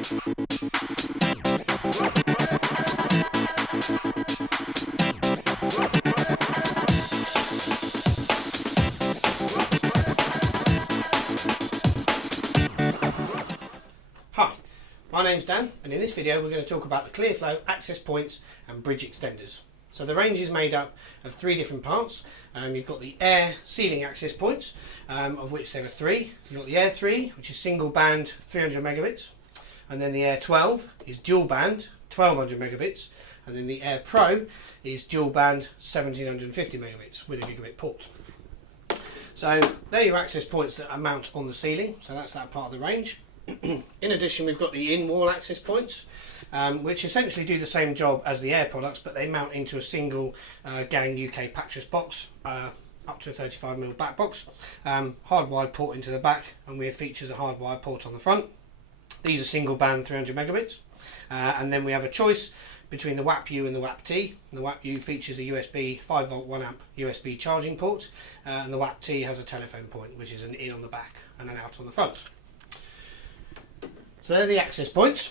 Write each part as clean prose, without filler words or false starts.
Hi, my name's Dan, and in this video we're going to talk about the ClearFlow access points and bridge extenders. So the range is made up of three different parts. You've got the air ceiling access points, of which there are three. You've got the Air 3, which is single band 300 megabits, and then the Air 12 is dual band 1200 megabits, and then the Air Pro is dual band 1750 megabits with a gigabit port. So they're your access points that are mounted on the ceiling, so that's that part of the range. In addition, we've got the in-wall access points, which essentially do the same job as the air products, but they mount into a single Gang UK pattress box, up to a 35mm back box, hardwired port into the back, and we have features a hardwired port on the front. These are single band 300 megabits, and then we have a choice between the WAP-U and the WAP-T. The WAP-U features a USB 5V 1A USB charging port, and the WAP-T has a telephone point, which is an in on the back and an out on the front. So they're the access points.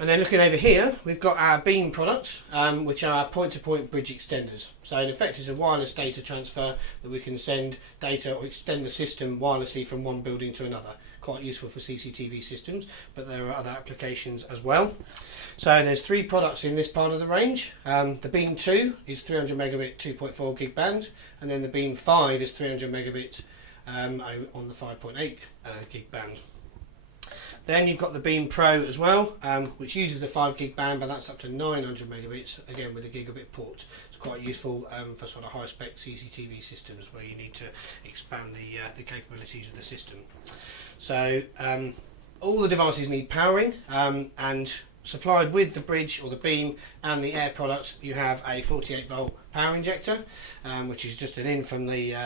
And then looking over here, we've got our beam products, which are point-to-point bridge extenders. So in effect, it's a wireless data transfer that we can send data or extend the system wirelessly from one building to another. Quite useful for CCTV systems, but there are other applications as well. So there's three products in this part of the range. The Beam 2 is 300 megabit 2.4 gig band, and then the Beam 5 is 300 megabit on the 5.8 gig band. Then you've got the Beam Pro as well, which uses the 5 gig band, but that's up to 900 megabits, again with a gigabit port. It's quite useful for sort of high spec CCTV systems where you need to expand the capabilities of the system. So all the devices need powering, and supplied with the bridge or the beam and the air products, you have a 48V power injector, which is just an in from the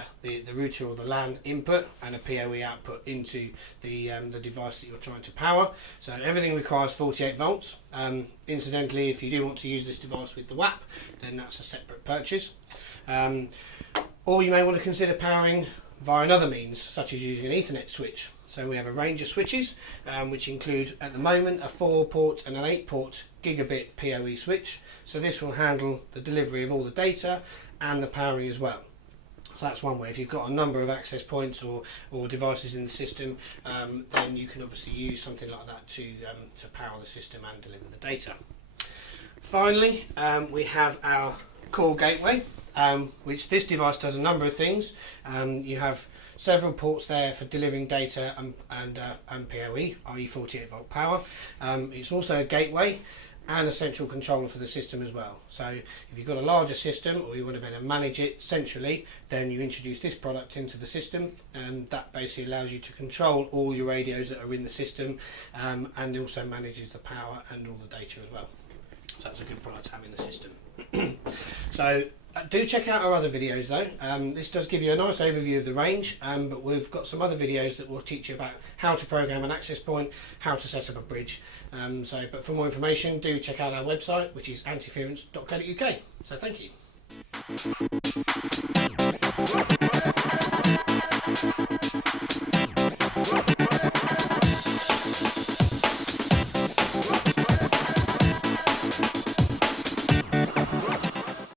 router or the LAN input, and a PoE output into the device that you're trying to power. So everything requires 48 volts. Incidentally, if you do want to use this device with the WAP, then that's a separate purchase. Or you may want to consider powering via another means, such as using an Ethernet switch. So we have a range of switches, which include at the moment a 4-port and an 8-port gigabit PoE switch. So this will handle the delivery of all the data and the powering as well. So that's one way. If you've got a number of access points or devices in the system, then you can obviously use something like that to power the system and deliver the data. Finally, we have our core gateway, which this device does a number of things. You have several ports there for delivering data and PoE, i.e. 48 volt power. It's also a gateway and a central controller for the system as well. So if you've got a larger system or you want to be able to manage it centrally, then you introduce this product into the system, and that basically allows you to control all your radios that are in the system, and also manages the power and all the data as well. So that's a good product to have in the system. So do check out our other videos though. This does give you a nice overview of the range, but we've got some other videos that will teach you about how to program an access point, how to set up a bridge. But for more information, do check out our website, which is antiference.co.uk. So thank you.